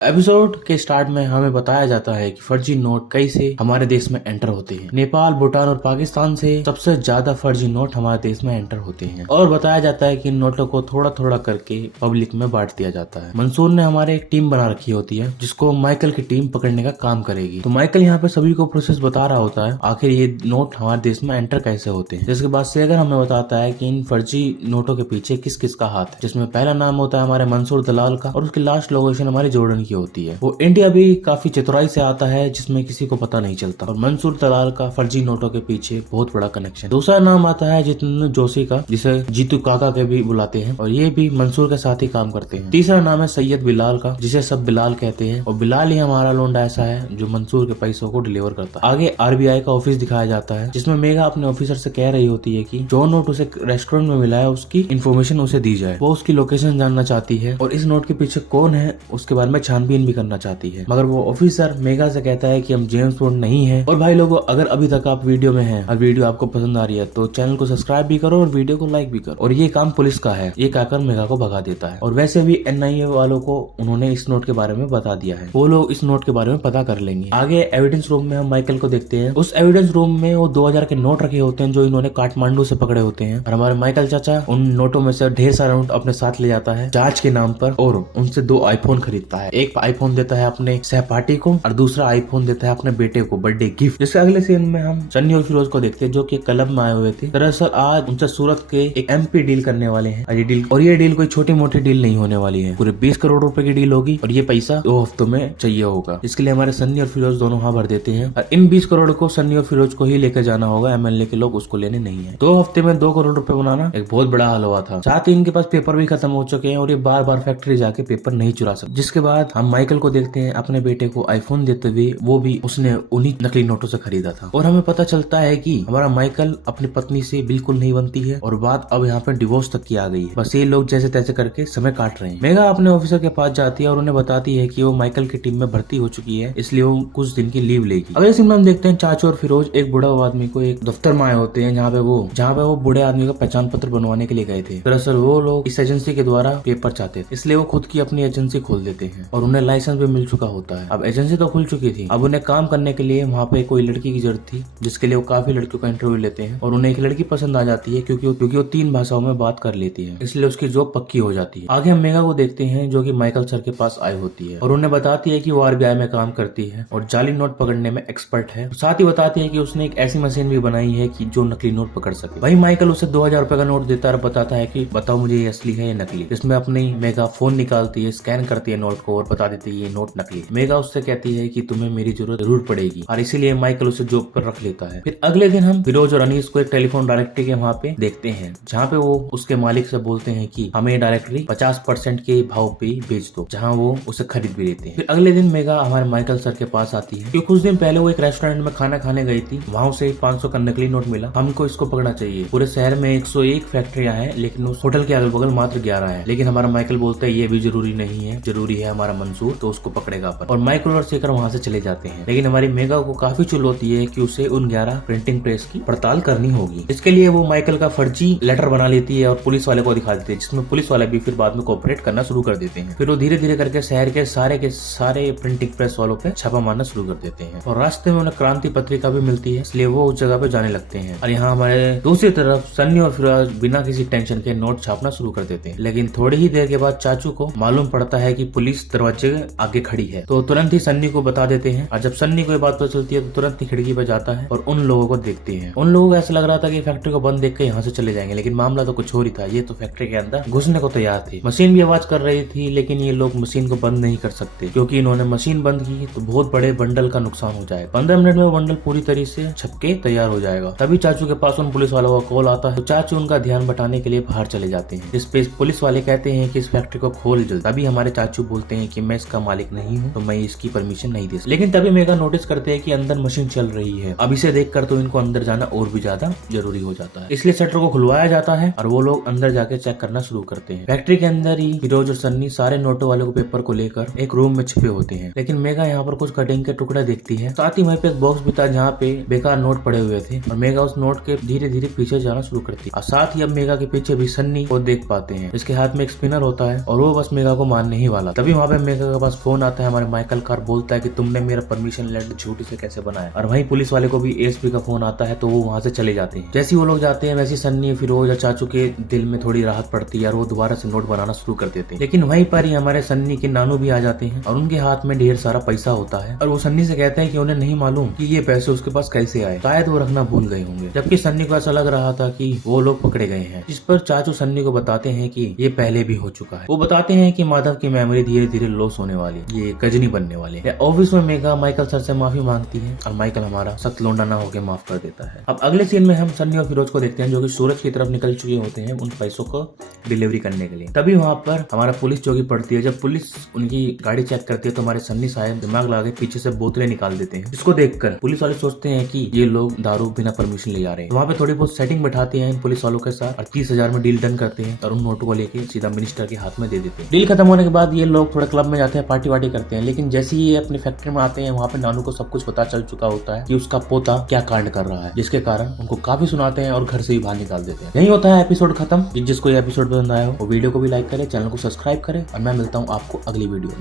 Episode के start में हमें बताया जाता है कि फर्जी नोट कई से हमारे देश में एंटर होते हैं। नेपाल, भूटान और पाकिस्तान से सबसे ज्यादा फर्जी नोट हमारे देश में एंटर होते हैं और बताया जाता है कि इन नोटों को थोड़ा थोड़ा करके पब्लिक में बांट दिया जाता है। मंसूर ने हमारे एक टीम बना रखी होती है जिसको माइकल की टीम पकड़ने का काम करेगी। तो माइकल यहाँ पे सभी को प्रोसेस बता रहा होता है आखिर ये नोट हमारे देश में एंटर कैसे होते हैं। जिसके बाद सेगर हमें बताता है कि इन फर्जी नोटों के पीछे किस किस का हाथ है, जिसमें पहला नाम होता है हमारे मंसूर दलाल का और उसकी लास्ट लोकेशन हमारी जॉर्डन की होती है। वो इंडिया भी काफी चतुराई से आता है जिसमें किसी को पता नहीं चलता। और मंसूर दलाल का फर्जी नोटों के पीछे बहुत बड़ा कनेक्शन। दूसरा नाम आता है जितेंद्र जोशी का, जिसे जीतू काका के भी बुलाते हैं और ये भी मंसूर के साथ ही काम करते हैं। तीसरा नाम है सैयद बिलाल का, जिसे सब बिलाल कहते हैं और बिलाल ही हमारा लोंडा ऐसा है जो मंसूर के पैसों को डिलीवर करता है। आगे RBI का ऑफिस दिखाया जाता है जिसमें मेगा अपने ऑफिसर से कह रही होती है कि जो नोट उसे रेस्टोरेंट में मिला है उसकी इन्फॉर्मेशन उसे दी जाए। वो उसकी लोकेशन जानना चाहती है और इस नोट के पीछे कौन है उसके बारे में छानबीन भी करना चाहती है। मगर वो ऑफिसर मेगा से कहता है कि हम जेम्स बॉन्ड नहीं है। और भाई लोगों, अगर अभी तक आप वीडियो में हैं और वीडियो आपको पसंद आ रही है तो चैनल को सब्सक्राइब भी करो और वीडियो को लाइक भी करो। और ये काम पुलिस का है, ये कहकर मेगा को भगा देता है। और वैसे भी NIA वालों को उन्होंने इस नोट के बारे में बता दिया है, वो लोग इस नोट के बारे में पता कर लेंगे। आगे एविडेंस रूम में हम माइकल को देखते हैं। उस एविडेंस रूम में वो 2000 के नोट रखे होते हैं जो इन्होंने काठमांडू से पकड़े होते हैं। और हमारे माइकल चाचा उन नोटों में से ढेर सारे नोट अपने साथ ले जाता है जांच के नाम पर और उनसे 2 आईफोन खरीदता है। एक आईफोन देता है अपने सहपाठी को और दूसरा आईफोन देता है अपने बेटे को बर्थडे गिफ्ट। जिसके अगले सीन में हम सन्नी और फिरोज को देखते हैं जो कि क्लब में आए हुए थे। दरअसल आज उनसे सूरत के एक MP डील करने वाले हैं और ये डील कोई छोटी मोटी डील नहीं होने वाली है, पूरे 20 करोड़ रुपए की डील होगी और ये पैसा 2 हफ्तों में चाहिए होगा। इसके लिए हमारे सन्नी और फिरोज दोनों हाँ भर देते हैं और इन 20 करोड़ को सन्नी और फिरोज को ही लेकर जाना होगा, MLA के लोग उसको लेने नहीं है। 2 हफ्ते में 2 करोड़ रुपए बनाना एक बहुत बड़ा हाल हुआ था। साथ ही इनके पास पेपर भी खत्म हो चुके हैं और ये बार बार फैक्ट्री जाके पेपर नहीं चुरा सकते। जिसके बाद हम माइकल को देखते हैं अपने बेटे को आईफोन देते हुए, वो भी उसने उन्हीं नकली नोटों से खरीदा था। और हमें पता चलता है कि हमारा माइकल अपनी पत्नी से बिल्कुल नहीं बनती है और बात अब यहाँ पे डिवोर्स तक की आ गई है। बस ये लोग जैसे तैसे करके समय काट रहे हैं। मेगा अपने ऑफिसर के पास जाती है और उन्हें बताती है कि वो माइकल की टीम में भर्ती हो चुकी है, इसलिए वो कुछ दिन की लीव लेगी। अगले सीन में हम देखते हैं चाचू और फिरोज एक बूढ़ा आदमी को एक दफ्तर में आए होते हैं जहाँ पे वो बूढ़े आदमी का पहचान पत्र बनवाने के लिए गए थे। दरअसल वो लोग इस एजेंसी के द्वारा पेपर चाहते थे, इसलिए वो खुद की अपनी एजेंसी खोल देते हैं और उन्हें लाइसेंस भी मिल चुका होता है। अब एजेंसी तो खुल चुकी थी, अब उन्हें काम करने के लिए वहाँ पे कोई लड़की की जरूरत थी, जिसके लिए वो काफी लड़कियों का इंटरव्यू लेते हैं और उन्हें एक लड़की पसंद आ जाती है क्योंकि वो 3 भाषाओं में बात कर लेती है, इसलिए उसकी जॉब पक्की हो जाती है। आगे हम मेगा को देखते हैं जो कि माइकल सर के पास आई होती है और उन्हें बताती है कि वो RBI में काम करती है और जाली नोट पकड़ने में एक्सपर्ट है। साथ ही बताती है कि उसने एक ऐसी मशीन भी बनाई है कि जो नकली नोट पकड़ सके। वही माइकल उसे 2000 रुपए का नोट देता है और बताता है कि बताओ मुझे ये असली है या नकली। इसमें अपनी मेगा फोन निकालती है, स्कैन करती है नोट को और बता देती है ये नोट नकली। मेगा उससे कहती है कि तुम्हें मेरी जरूरत जरूर पड़ेगी और इसीलिए माइकल उसे जॉब पर रख लेता है। फिर अगले दिन हम फिरोज और अनीस को एक टेलीफोन डायरेक्टरी के वहाँ पे देखते हैं जहाँ पे वो उसके मालिक से बोलते हैं कि हमें डायरेक्टरी 50% के भाव पे बेच दो, जहाँ वो उसे खरीद भी लेते हैं। फिर अगले दिन मेगा हमारे माइकल सर के पास आती है क्योंकि कुछ दिन पहले वो एक रेस्टोरेंट में खाना खाने गई थी, वहाँ उसे 500 का नकली नोट मिला। हमको इसको पकड़ना चाहिए। पूरे शहर में 101 फैक्ट्रियां हैं लेकिन उस होटल के अगल बगल मात्र 11 है। लेकिन हमारा माइकल बोलता है ये भी जरूरी नहीं है, जरूरी है हमारा मंसूर, तो उसको पकड़ेगा अपन। और माइकल और शेखर वहाँ से चले जाते हैं। लेकिन हमारी मेगा को काफी चुल होती है कि उसे उन 11 प्रिंटिंग प्रेस की पड़ताल करनी होगी। इसके लिए वो माइकल का फर्जी लेटर बना लेती है और पुलिस वाले को दिखा देती है, जिसमें पुलिस वाले भी फिर बाद में कोऑपरेट करना शुरू कर देते हैं। फिर वो धीरे धीरे करके शहर के सारे प्रिंटिंग प्रेस वालों पे छापा मारना शुरू कर देते हैं और रास्ते में उन्हें क्रांति पत्रिका भी मिलती है, इसलिए वो उस जगह पे जाने लगते हैं। और यहाँ हमारे दूसरी तरफ सन्नी और फिरोज बिना किसी टेंशन के नोट छापना शुरू कर देते हैं। लेकिन थोड़ी ही देर के बाद चाचू को मालूम पड़ता है कि पुलिस दरवाजे आगे खड़ी है, तो तुरंत ही सन्नी को बता देते हैं। और जब सन्नी को ये बात पता चलती है तो तुरंत ही खिड़की पे जाता है और उन लोगों को देखते हैं। उन लोगों को ऐसा लग रहा था कि फैक्ट्री को बंद देख के यहाँ से चले जाएंगे, लेकिन मामला तो कुछ और ही था। ये तो फैक्ट्री के अंदर घुसने को तैयार थे। मशीन भी आवाज कर रही थी लेकिन ये लोग मशीन को बंद नहीं कर सकते क्योंकि इन्होंने मशीन बंद की तो बहुत बड़े बंडल का नुकसान हो जाएगा। 15 मिनट में वो बंडल पूरी तरह से छपके तैयार हो जाएगा। तभी चाचू के पास उन पुलिस वालों का कॉल आता है तो चाचू उनका ध्यान बटाने के लिए बाहर चले जाते हैं। इस पे पुलिस वाले कहते हैं कि इस फैक्ट्री को खोल जल्द। तभी हमारे चाचू बोलते हैं कि मैं इसका मालिक नहीं हूँ तो मैं इसकी परमिशन नहीं दे सकता। लेकिन तभी मेगा नोटिस करते हैं कि अंदर मशीन चल रही है। अब इसे देखकर तो इनको अंदर जाना और भी ज्यादा जरूरी हो जाता है, इसलिए शटर को खुलवाया जाता है और वो लोग अंदर जाके चेक करना शुरू करते हैं। फैक्ट्री के अंदर ही फिरोज और सन्नी सारे नोटों वाले को पेपर को लेकर एक रूम में छिपे होते हैं। लेकिन मेगा यहाँ पर कुछ कटिंग के टुकड़े देखती है। साथ ही वहीं पे एक बॉक्स भी था जहाँ पे बेकार नोट पड़े हुए थे और मेगा उस नोट के धीरे धीरे पीछे जाना शुरू करती है। और साथ ही अब मेगा के पीछे भी सन्नी को देख पाते हैं, जिसके हाथ में एक स्पिनर होता है और वो बस मेगा को मारने ही वाला। तभी वहाँ पे मेगा के पास फोन आता है, हमारे माइकल कार बोलता है कि तुमने मेरा परमिशन लेटर झूठी से कैसे बनाया। और वहीं पुलिस वाले को भी एएसपी का फोन आता है, तो वो वहाँ से चले जाते हैं। जैसे ही वो लोग जाते हैं वैसे सन्नी, फिरोज और चाचू के दिल में थोड़ी राहत पड़ती है और वो दोबारा से नोट बनाना शुरू कर देते हैं। लेकिन वहीं पर ही हमारे सन्नी के नानू भी आ जाते हैं और उनके हाथ में ढेर सारा पैसा होता है और वो सन्नी से कहते हैं कि उन्हें नहीं मालूम कि ये पैसे उसके पास कैसे आए, शायद वो रखना भूल गए होंगे। जबकि सन्नी को ऐसा लग रहा था कि वो लोग पकड़े गए हैं। जिस पर चाचू सन्नी को बताते हैं कि ये पहले भी हो चुका है। वो बताते हैं कि माधव की मेमोरी धीरे धीरे लॉस होने वाली, ये गजनी बनने वाले है। ऑफिस में मेगा माइकल सर से माफी मांगती है और माइकल हमारा सख्त लौंडा ना होकर माफ कर देता है। अब अगले सीन में हम सन्नी और फिरोज को देखते हैं जो कि सूरज की तरफ निकल चुके होते हैं उन पैसों को डिलीवरी करने के लिए। तभी वहाँ पर हमारा पुलिस चौकी पड़ती है। जब पुलिस उनकी गाड़ी चेक करती है तो हमारे सन्नी साहब दिमाग लगा के पीछे से बोतलें निकाल देते हैं, जिसको देखकर पुलिस वाले सोचते हैं कि ये लोग दारू बिना परमिशन ले जा रहे हैं। वहाँ पे थोड़ी बहुत सेटिंग बैठाते हैं इन पुलिस वालों के साथ और 30,000 में डील डन करते हैं और उन नोटों को लेके सीधा मिनिस्टर के हाथ में दे देते हैं। डील खत्म होने के बाद ये लोग थोड़ा क्लब में जाते हैं, पार्टी वार्टी करते हैं। लेकिन जैसे ही ये अपनी फैक्ट्री में आते हैं वहाँ पे नानू को सब कुछ पता चल चुका होता है कि उसका पोता क्या कांड कर रहा है, जिसके कारण उनको काफी सुनाते हैं और घर से भी बाहर निकाल देते हैं। यही होता है एपिसोड खत्म। जिसको ये एपिसोड पसंद आया हो वो वीडियो को भी लाइक करे, चैनल को सब्सक्राइब करे और मैं मिलता हूँ आपको अगली वीडियो में।